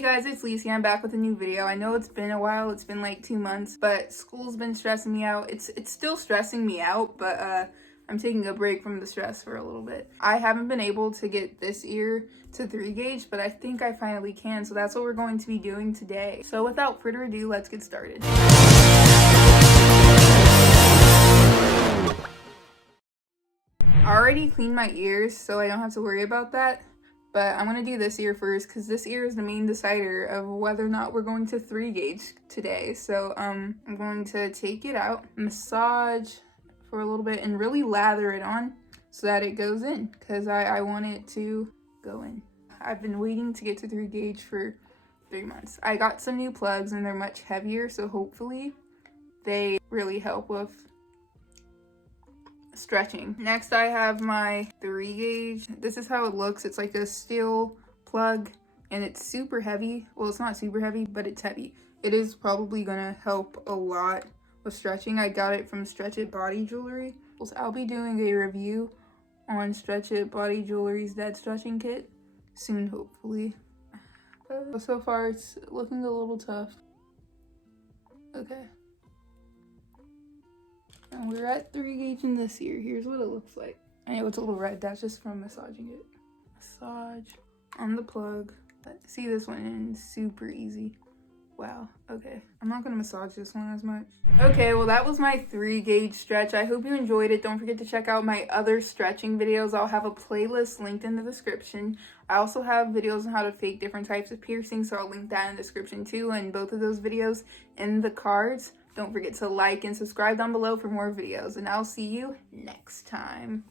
Hey guys, it's Lacey. I'm back with a new video. I know it's been a while, it's been like 2 months, but school's been stressing me out. It's still stressing me out, but I'm taking a break from the stress for a little bit. I haven't been able to get this ear to 3 gauge, but I think I finally can, so that's what we're going to be doing today. So without further ado, let's get started. I already cleaned my ears, so I don't have to worry about that. But I'm going to do this ear first because this ear is the main decider of whether or not we're going to 3 gauge today. So I'm going to take it out, massage for a little bit, and really lather it on so that it goes in because I want it to go in. I've been waiting to get to 3 gauge for 3 months. I got some new plugs and they're much heavier, so hopefully they really help with stretching. Next I have my 3 gauge. This is how it looks. It's like a steel plug and it's super heavy. Well, it's not super heavy, but it's heavy. It is probably gonna help a lot with stretching. I got it from Stretch It Body Jewelry. So I'll be doing a review on Stretch It Body Jewelry's dead stretching kit soon, hopefully. So far it's looking a little tough. Okay. And we're at 3 gauge in this ear. Here's what it looks like. I know it's a little red. That's just from massaging it. Massage on the plug. See, this one in super easy. Wow. Okay. I'm not going to massage this one as much. Okay, well that was my 3 gauge stretch. I hope you enjoyed it. Don't forget to check out my other stretching videos. I'll have a playlist linked in the description. I also have videos on how to fake different types of piercing, so I'll link that in the description too, and both of those videos in the cards. Don't forget to like and subscribe down below for more videos, and I'll see you next time.